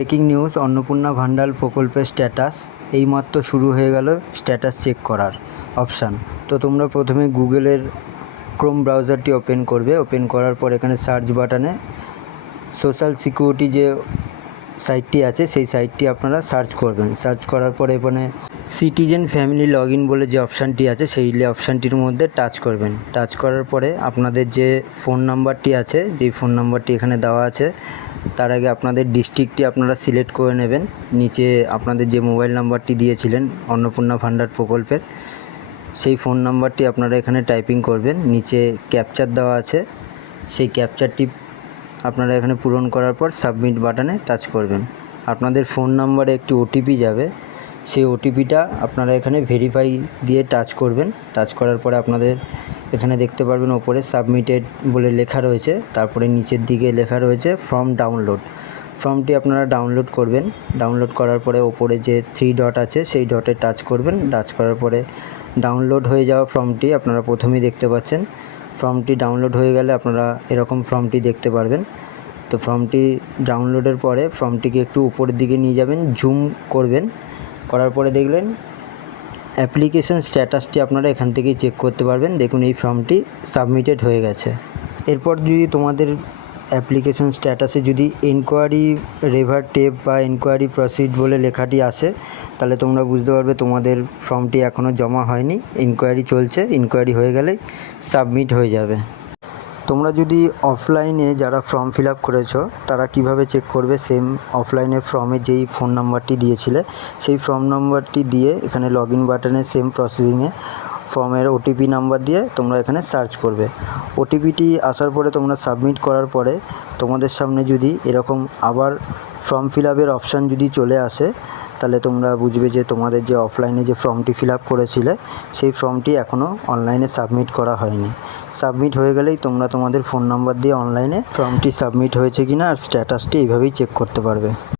Breaking news, Annapurna ভান্ডার প্রকল্পের status এইমাত্র শুরু হয়ে গেল স্ট্যাটাস চেক করার অপশান। তো তোমরা প্রথমে গুগলের ক্রোম ব্রাউজারটি ওপেন করবে। ওপেন করার পর এখানে সার্চ বাটনে সোশ্যাল সিকিউরিটি যে সাইটটি আছে সেই সাইটটি আপনারা সার্চ করবেন। সার্চ করার পরে এখানে সিটিজেন ফ্যামিলি লগ ইন বলে যে অপশানটি আছে সেই অপশানটির মধ্যে টাচ করবেন। টাচ করার পরে আপনাদের যে ফোন নাম্বারটি আছে, যেই ফোন নাম্বারটি এখানে দেওয়া আছে, তার আগে আপনাদের ডিস্ট্রিক্টটি আপনারা সিলেক্ট করে নেবেন। নিচে আপনাদের যে মোবাইল নাম্বারটি দিয়েছিলেন অন্নপূর্ণা ভান্ডার প্রকল্পের, সেই ফোন নাম্বারটি আপনারা এখানে টাইপিং করবেন। নিচে ক্যাপচার দেওয়া আছে, সেই ক্যাপচারটি আপনারা এখানে পূরণ করার পর সাবমিট বাটনে টাচ করবেন। আপনাদের ফোন নাম্বারে একটি ওটিপি যাবে, সেই ওটিপিটা আপনারা এখানে ভেরিফাই দিয়ে টাচ করবেন। টাচ করার পরে আপনাদের এখানে দেখতে পারবেন ওপরে সাবমিটেড বলে লেখা রয়েছে, তারপরে নিচের দিকে লেখা রয়েছে ফর্ম ডাউনলোড। ফর্মটি আপনারা ডাউনলোড করবেন। ডাউনলোড করার পরে ওপরে যে 3 ডট আছে সেই ডটে টাচ করবেন। টাচ করার পরে ডাউনলোড হয়ে যাওয়া ফর্মটি আপনারা প্রথমেই দেখতে পাচ্ছেন। ফর্মটি ডাউনলোড হয়ে গেলে আপনারা এরকম ফর্মটি দেখতে পারবেন। তো ফর্মটি ডাউনলোডের পরে ফর্মটিকে একটু উপরের দিকে নিয়ে যাবেন, জুম করবেন। করার পরে দেখলেন অ্যাপ্লিকেশন স্ট্যাটাসটি আপনারা এখান থেকেই চেক করতে পারবেন। দেখুন এই ফর্মটি সাবমিটেড হয়ে গেছে। এরপর যদি তোমাদের অ্যাপ্লিকেশন স্ট্যাটাসে যদি এনকোয়ারি রেভার টেপ বা এনকোয়ারি প্রসিড বলে লেখাটি আসে, তাহলে তোমরা বুঝতে পারবে তোমাদের ফর্মটি এখনও জমা হয়নি, ইনকোয়ারি চলছে। ইনকোয়ারি হয়ে গেলেই সাবমিট হয়ে যাবে। তোমরা যদি অফলাইনে যারা ফর্ম ফিল আপ করেছো তারা কিভাবে চেক করবে, সেম অফলাইনে ফর্মে যেই ফোন নাম্বারটি দিয়েছিলে সেই ফর্ম নাম্বারটি দিয়ে এখানে লগ ইন বাটনে সেম প্রসেসিংয়ে ফর্মের ওটিপি নাম্বার দিয়ে তোমরা এখানে সার্চ করবে। ওটিপিটি আসার পরে তোমরা সাবমিট করার পরে তোমাদের সামনে যদি এরকম আবার ফর্ম ফিল আপের অপশান যদি চলে আসে, তাহলে তোমরা বুঝবে যে তোমাদের যে অফলাইনে যে ফর্মটি ফিল আপ করেছিলে সেই ফর্মটি এখনও অনলাইনে সাবমিট করা হয়নি। সাবমিট হয়ে গেলেই তোমরা তোমাদের ফোন নাম্বার দিয়ে অনলাইনে ফর্মটি সাবমিট হয়েছে কিনা আর স্ট্যাটাসটি এইভাবেই চেক করতে পারবে।